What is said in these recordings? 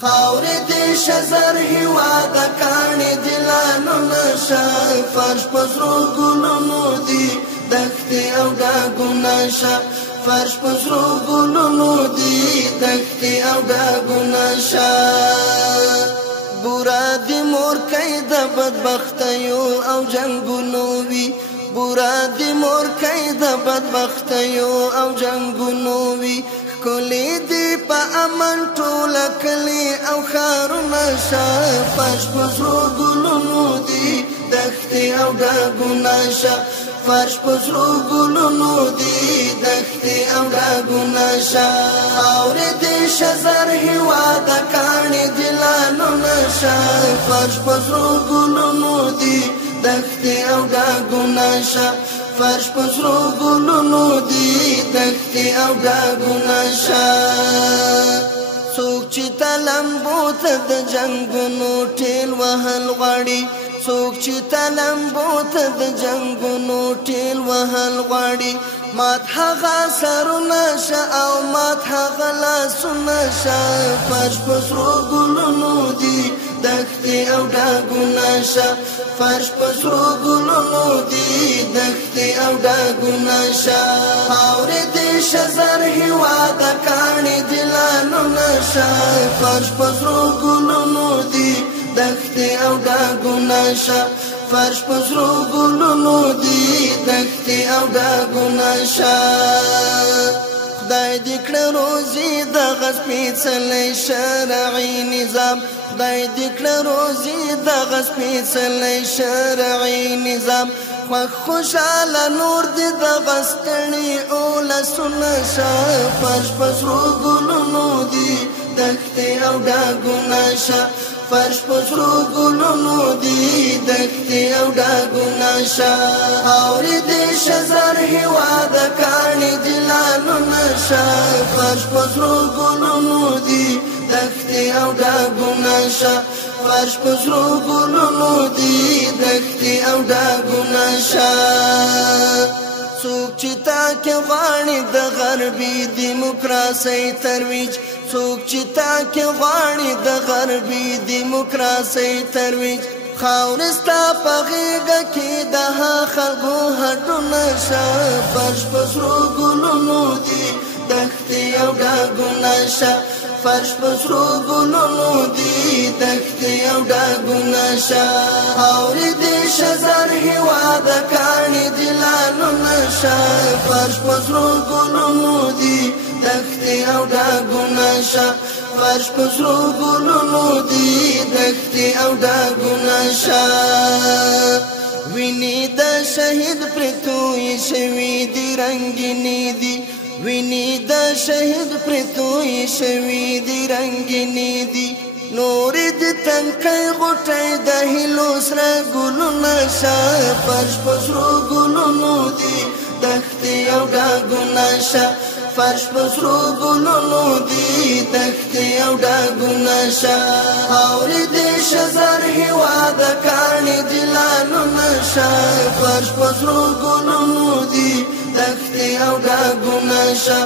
خاورې دې شزر هېواد کاڼې دلانو نشه فرش په سرو ګلونو دي دښتې او ډاګونه شه فرش په سرو ګلونو دي دښتې او ډاګونه شه بورا دې مورکۍ د بدبختیو او جنګونو وي بورا دې مورکۍ د بدبختیو او جنګونو وي ښکلې دې په امن ټوله کلي او ښارونه شه فرش په سرو ګلونو دي دښتې او ډاګونه شه فرش په سرو ګلونو دي دښتې او ډاګونه شه خاورې دې شزر هېواد کاڼې دلانونه شه فرش په سرو ګلونو دي دښتې او ډاګونه شه فرش په سرو ګلونو دي دښتې او ډاګونه شه څوک چې تلمبو ته د جنګونو ټېل وهل غواړي څوک چې تلمبو ته د جنګونو ټېل وهل غواړي مات هغه سرونه شه او مات هغه لاسونه شه فرش په سرو ګلونو دي دښتې او ډاګونه شه فرش په سرو ګلونو دي دښتې او ډاګونه شه خاورې دې شزر هېواد کاڼې دلانونه شه فرش په سرو ګلونو دي دښتې او ډاګونه شه فرش په سرو ګلونو دي دښتې او ډاګونه شه خدای دې کړه روزي دغه سپېڅلی شرعي نظام خدای دې کړه روزي دغه سپېڅلی شرعي نظام خوښ خوشحاله نور دې دغه ستړي اولسونه شه فرش په سرو ګلونو دي دښتې او ډاګونه شه فرش په سرو ګلونو دي دښتې او ډاګونه شه خاورې دې شزر هېواد کاڼې دلانونه شه فرش په سرو ګلونو دي دښتې او ډاګونه شه فرش په سرو ګلونو دي دښتې او ډاګونه شه څوک چې تاکې غواړي د غربي دیموکراسۍ ترویج څوک چې تاکې غواړي د غربي دیموکراسۍ ترویج خاورې ستا په غېږه کې د خلکو هډونه شه فرش په سرو ګلونو دي دښتې او ډاګونه شه فرش په سرو ګلونو دي دښتې او ډاګونه شه خاورې دې شزر هېواد کاڼې دلانونه شه فرش په سرو ګلونو دي دښتې او ډاګونه شه فرش په سرو ګلونو دي دښتې او ډاګونه شه وینې د شهید پرې توی شوي دي رنګینې دي وینې د شهید پرې توی شوي دي رنګینې دي نورې د تنکۍ غوټۍ د هیلو سره ګلونه شه فرش په سرو ګلونو دي دښتې او ډاګونه شه فرش په سرو ګلونو دي دښتې او ډاګونه شه خاورې دې شزر هېواد کاڼې دلانونه شه فرش په سرو ګلونو دي دښتې او ډاګونه شه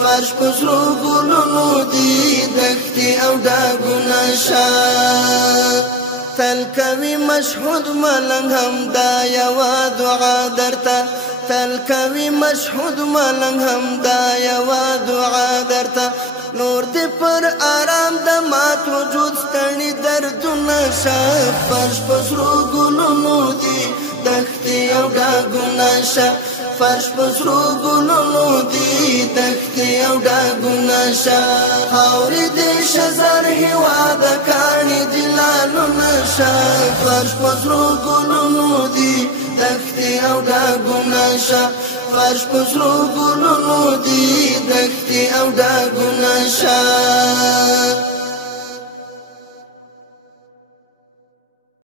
فرش په سرو ګلونو دي دښتې او ډاګونه شه تل کوي مشهود ملنګ هم دا یوه دعا درته تل کوي مشهود ملنګ هم دا یوه دعا درته نور دې پر آرام د مات وجود ستړي دردونه شه فرش په سرو ګلونو دي دښتې او ډاګونه شه فرش په سرو ګلونو دي دښتې او ډاګونه شه خاورې دې شزر هېواد کاڼې دلانونه شه فرش په سرو ګلونو دي دښتې او ډاګونه شه فرش په سرو ګلونو دي دښتې او ډاګونه شه